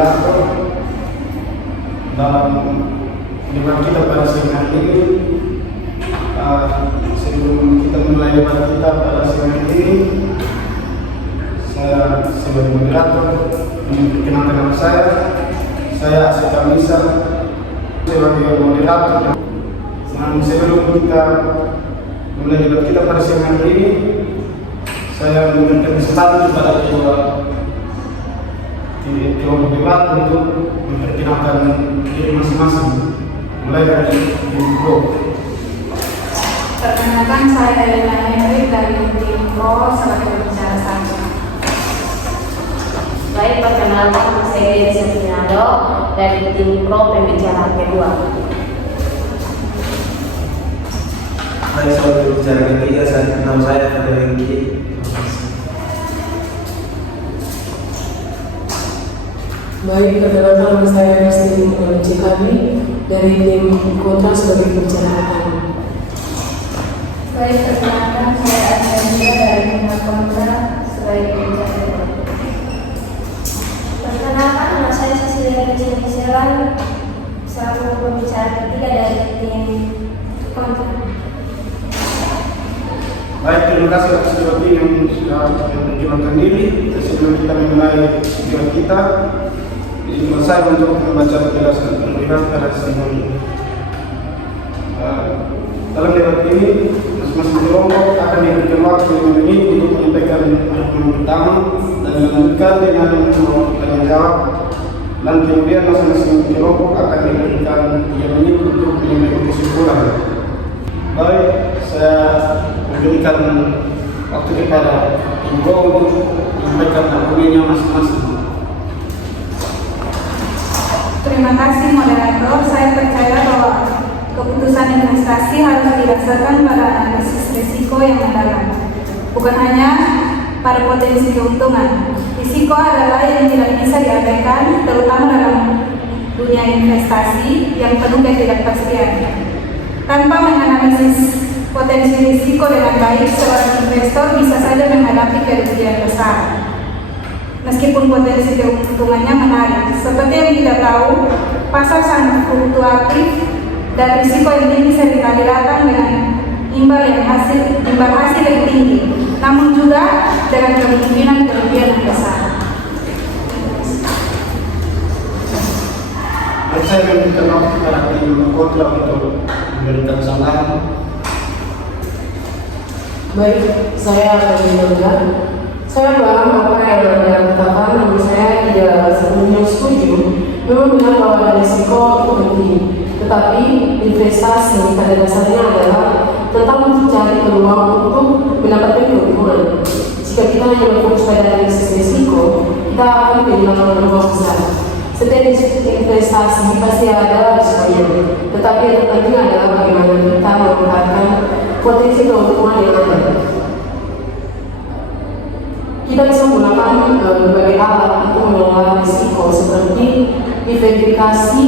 moderator dalam debat kita pada siang hari ini. Sebelum kita mulai debat kita pada siang hari ini, saya sebagai moderator memperkenalkan nama saya Asep Kamisa sebagai moderator. Sebelum kita mulai debat kita pada siang hari ini, saya memberikan kesempatan kepada kelompok debat untuk memperkenalkan diri masing-masing, mulai dari Ibu. Perkenalkan, saya Elena Hendrik dari tim Pro sebagai pembicara saja. Baik, perkenalkan saya Desi Fernando dari tim Pro pembicara kedua. Baik, saya pembicara ketiga, nama saya Federiki. Baik, perkenalkan saya Resti Cikami dari tim Kontra sebagai pembicara kami. Baik, perkenalkan, saya Asya dari tim Kontra sebagai pembicara. Perkenalkan, nama saya Cecilia Miselan selaku pembicara ketiga dari tim Kontra. Baik, terima kasih atas debat ini yang sudah memperjuangkan diri. Sebelum kita memulai debat kita, izin saya untuk membaca penjelasan terlihat pada semua ini. Dalam debat ini, masing-masing kelompok akan diberikan waktu 5 menit untuk menyampaikan argumen pertama dan dilanjutkan dengan tanya jawab. Dan kemudian masing-masing kelompok akan diberikan 3 menit untuk menyampaikan kesimpulan. Baik, saya memberikan waktu kepada Ibu untuk menyampaikan argumennya masing-masing. Terima kasih moderator. Saya percaya bahwa keputusan investasi harus didasarkan pada analisis risiko yang mendalam, bukan hanya pada potensi keuntungan. Risiko adalah yang tidak bisa diabaikan, terutama dalam dunia investasi yang penuh ketidakpastian. Tanpa menganalisis potensi risiko dengan baik, seorang investor bisa saja menghadapi kerugian besar, meskipun potensi keuntungannya menarik. Seperti yang kita tahu, pasar sangat fluktuatif dan risiko ini bisa ditandai dengan imbal hasil yang tinggi, namun juga dengan kemungkinan kerugian yang besar. Saya meminta waktu kepada tim Kontra untuk memberikan saran. Baik, saya akan menjelaskan. Saya paham apa yang Anda katakan, namun saya tidak sepenuhnya setuju. Memang benar bahwa risiko itu penting, tetapi investasi pada dasarnya adalah tentang mencari peluang untuk mendapatkan keuntungan. Jika kita hanya berfokus pada analisis risiko, kita akan kehilangan peluang besar. Setiap investasi pasti ada risikonya, tetapi yang terpenting adalah bagaimana kita memanfaatkan potensi keuntungan yang ada. Kita bisa menggunakan berbagai alat untuk mengelola risiko seperti verifikasi,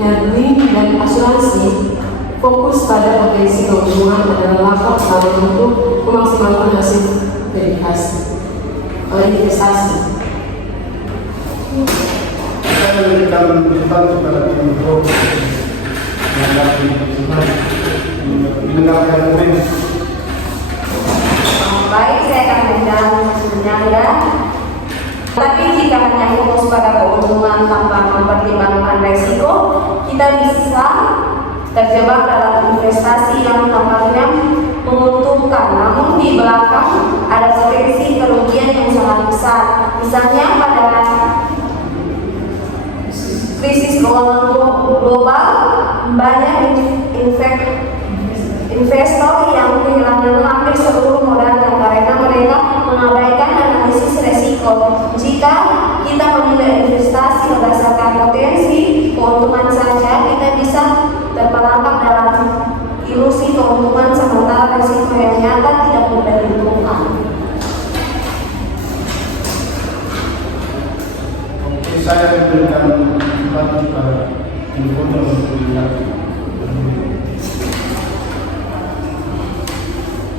handling, dan asuransi. Fokus pada potensi keuntungan adalah langkah pertama untuk memaksimalkan hasil verifikasi investasi. Saya memberikan kesempatan kepada tim Pro mendengarkan argumen. Baik, saya akan menjawab. Tapi jika hanya fokus pada keuntungan tanpa mempertimbangkan risiko, kita bisa terjebak dalam investasi yang tampaknya menguntungkan, namun di belakang ada potensi kerugian yang sangat besar. Misalnya pada krisis keuangan global, banyak investor yang kehilangan hampir seluruh modalnya karena mereka mengabaikan analisis risiko. Jika kita memilih investasi berdasarkan potensi keuntungan saja, kita bisa terperangkap dalam ilusi keuntungan sementara risiko yang nyata tidak mudah diuntungkan. Saya memberikan kesempatan kepada tim Kontra untuk melihat.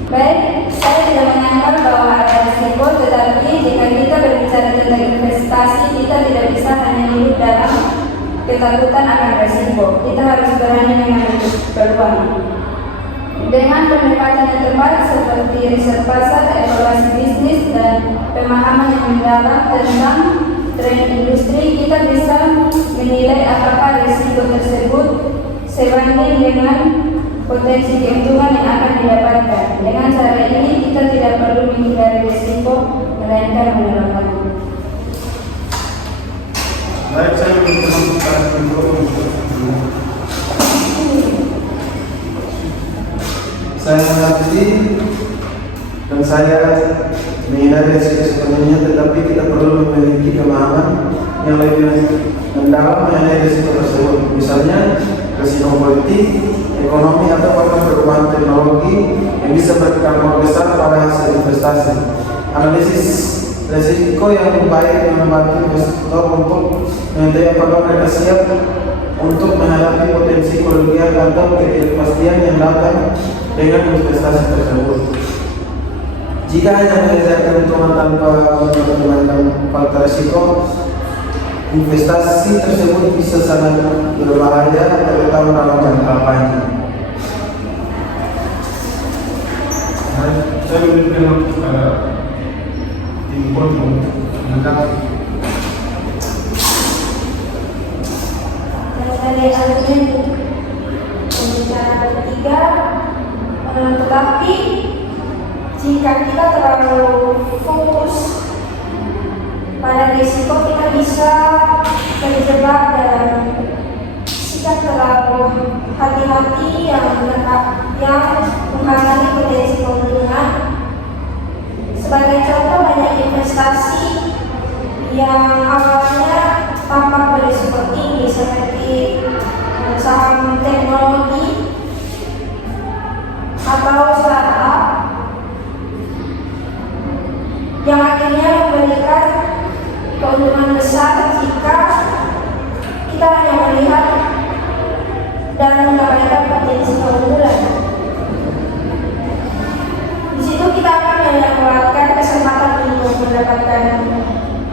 Baik, saya tidak menyangka bahwa ada resiko, tetapi jika kita berbicara tentang investasi, kita tidak bisa hanya hidup dalam ketakutan akan resiko. Kita harus berani mengambil peluang. Dengan pendekatan yang tepat seperti riset pasar, evaluasi bisnis, dan pemahaman yang mendalam tentang tren industri, kita bisa menilai apakah risiko tersebut sebanding dengan potensi keuntungan yang akan didapatkan. Dengan cara ini kita tidak perlu menghindari risiko, melainkan mengelakkannya. Baik, saya mengucapkan Saya mengerti dan saya menghindari risiko sepenuhnya, tetapi kita perlu memiliki pemahaman yang lebih mendalam mengenai risiko tersebut. Misalnya risiko politik, ekonomi, atau bahkan perubahan teknologi yang bisa berdampak besar pada hasil investasi. Analisis risiko yang baik membantu investor untuk mengetahui apakah mereka siap untuk menghadapi potensi kerugian atau ketidakpastian yang datang dengan investasi tersebut. Jika hanya mengejar keuntungan tanpa mempertimbangkan faktor risiko, investasi tersebut bisa sangat berbahaya, terutama dalam jangka panjang. saya memberikan kepada tim untuk menanggapi. Dari argumen pembicaraan ketiga, tetapi jika kita terlalu fokus pada risiko, kita bisa terjebak dalam sikap terlalu hati-hati yang menghalangi potensi keuntungan. Sebagai contoh, banyak investasi yang awalnya tampak berisiko tinggi seperti saham teknologi atau startup yang akhirnya memberikan keuntungan besar jika kita hanya melihat dan mengabaikan potensi keunggulan. Di situ kita akan melewatkan kesempatan untuk mendapatkan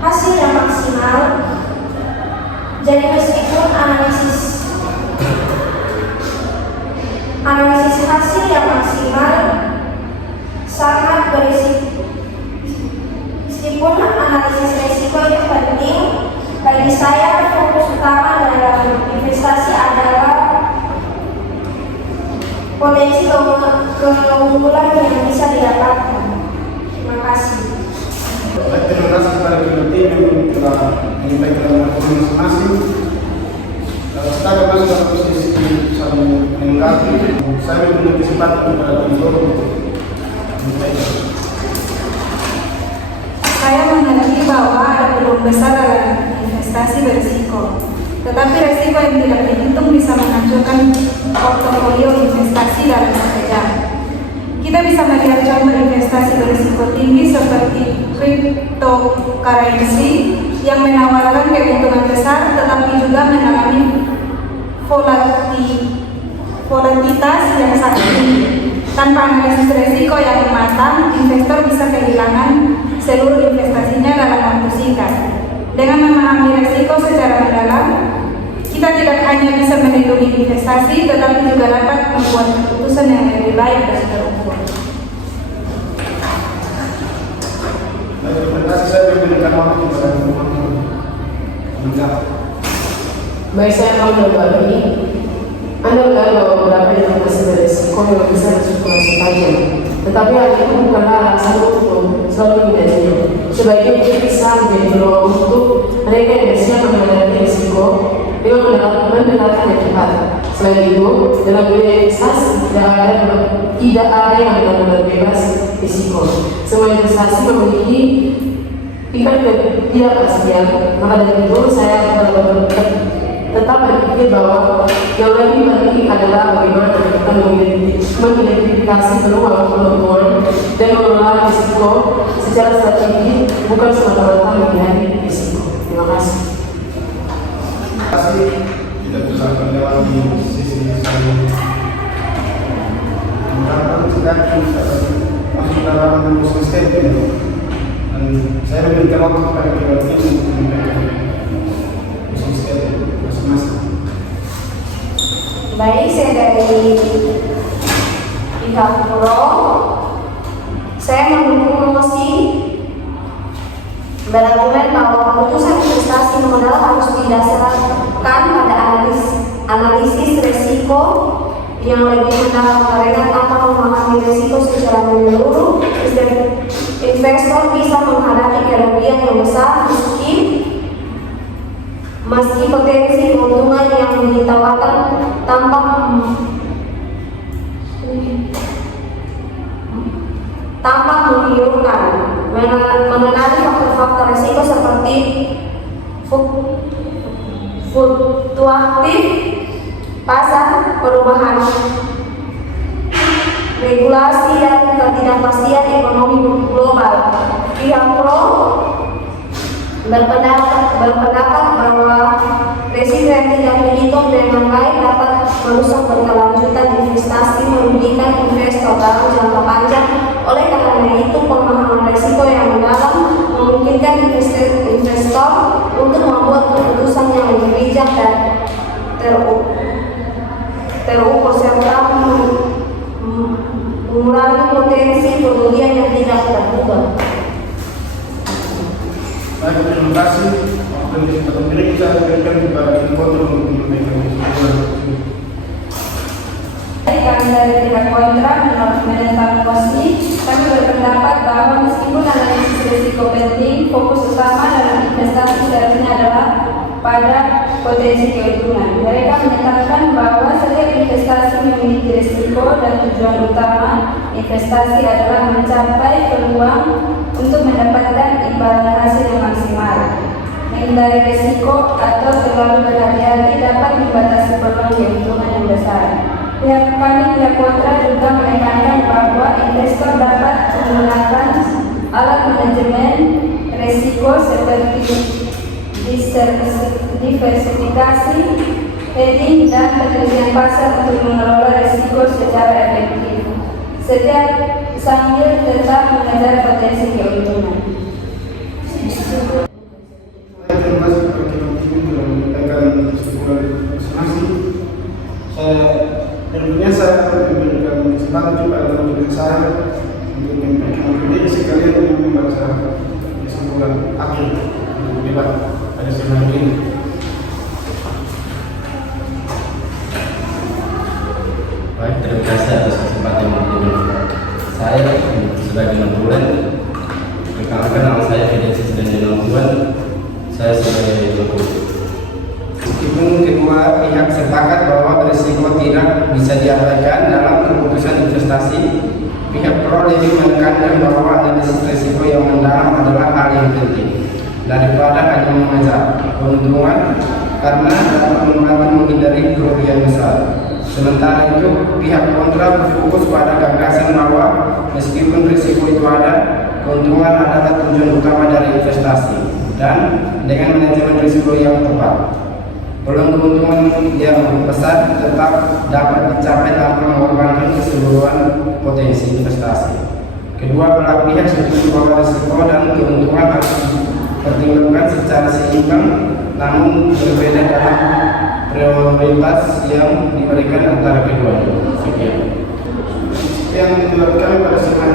hasil yang maksimal. Jadi meskipun analisis hasil yang maksimal sangat berisiko, meskipun analisis risiko itu penting, bagi saya fokus utama dalam investasi adalah potensi keunggulan yang bisa didapatkan. Terima kasih. Terima kasih kepada tim yang telah menyampaikan laporan masing-masing. Setelah masuk pada posisi saling melengkapi, saya memberi kesempatan kepada tim untuk menyampaikan. Saya mengerti bahwa ada peluang besar dalam investasi berisiko, tetapi risiko yang tidak dihitung bisa menghancurkan portofolio investasi dalam sekejap. Kita bisa melihat contoh investasi berisiko tinggi seperti cryptocurrency yang menawarkan keuntungan besar tetapi juga mengalami volatilitas yang sangat tinggi. Tanpa analisis risiko yang matang, investor bisa kehilangan seluruh investasinya dalam waktu singkat. Dengan memahami risiko secara mendalam, kita tidak hanya bisa melindungi investasi, tetapi juga dapat membuat keputusan yang lebih baik dan terukur. Terima kasih, saya memberikan waktu kepada menjawab. Baik, saya mau berbagi. Anda tahu bahwa beberapa informasi berisiko yang bisa bersirkulasi tajam, tetapi hal itu bukanlah alasan untuk selalu menghindarinya. Sebaiknya kita bisa menjadi peluang untuk mereka yang bersiap menghadapi risiko dengan pendekatan yang tepat. Selain itu, dalam dunia investasi tidak ada yang benar-benar bebas risiko. Semua investasi memiliki tingkat ketidakpastian. Maka dari itu, saya tetap berpikir bahwa yang lebih penting adalah bagaimana kita mengidentifikasi peluang keuntungan dan mengelola risiko secara strategis, bukan semata-mata menghindari risiko. Terima kasih. Terima kasih. Tidak bisa melewati sisi saling mengatakan sedang masuk dalam proses statement. Baik, saya dari pihak Pro, saya mendukung mosi berargumen bahwa keputusan investasi modal harus didasarkan pada analisis risiko yang lebih mendalam karena tanpa memahami risiko secara menyeluruh, investor bisa menghadapi kerugian yang besar meski potensi keuntungan yang ditawarkan tampak menggiurkan. Mengenali faktor-faktor risiko seperti fluktuatif pasar, perubahan regulasi, dan ketidakpastian ekonomi global. Pihak Pro berpendapat bahwa risiko yang tidak dihitung dengan baik dapat merusak berkelanjutan investasi, merugikan investor dalam jangka panjang. Oleh karena itu, pemahaman risiko yang mendalam memungkinkan investor untuk membuat keputusan yang lebih bijak dan terukur serta mengurangi potensi kerugian yang tidak terduga. Baik, terima kasih. Waktu yang kita pilih kita berikan kepada kontra untuk menyampaikan. Kami dari pihak kontra menentang mosi. Kami berpendapat bahwa meskipun analisis risiko penting, fokus utama dalam investasi seharusnya adalah pada potensi keuntungan. Mereka menyatakan bahwa setiap investasi memiliki risiko dan tujuan utama investasi adalah mencapai peluang untuk mendapatkan imbalan hasil yang maksimal. Menghindari risiko atau terlalu berhati-hati dapat membatasi peluang keuntungan yang besar. Pihak kontra juga menekankan bahwa investor dapat menggunakan alat manajemen risiko seperti diversifikasi, hedging, dan penelitian pasar untuk mengelola risiko secara efektif, setiap sambil tetap mengejar potensi keuntungan. Terima kasih kepada teman-teman yang menyampaikan sebuah presentasi. Tentunya saya memberikan kesempatan juga kepada saya untuk memberikan sekalian untuk membaca kesimpulan akhir untuk debat pada seminar ini. Baik, terima kasih atas kesempatan yang diberikan. Saya sebagai Notulen, perkenalkan nama saya Fidensis dan Notulen. Saya sebagai Notulen. Meskipun kedua pihak sepakat bahwa risiko tidak bisa diabaikan dalam keputusan investasi, pihak Pro lebih menekankan bahwa analisis risiko yang mendalam adalah hal yang penting daripada hanya mengejar keuntungan karena dapat membantu menghindari kerugian besar. Sementara itu, pihak kontra berfokus pada gagasan bahwa meskipun risiko itu ada, keuntungan adalah tujuan utama dari investasi, dan dengan manajemen risiko yang tepat, peluang keuntungan yang besar tetap dapat dicapai tanpa mengorbankan keseluruhan potensi investasi. Kedua belah pihak setuju bahwa risiko dan keuntungan harus dipertimbangkan secara seimbang, namun berbeda dalam prioritas yang diberikan antara keduanya. Sekian. Yang menurut kami pada seminar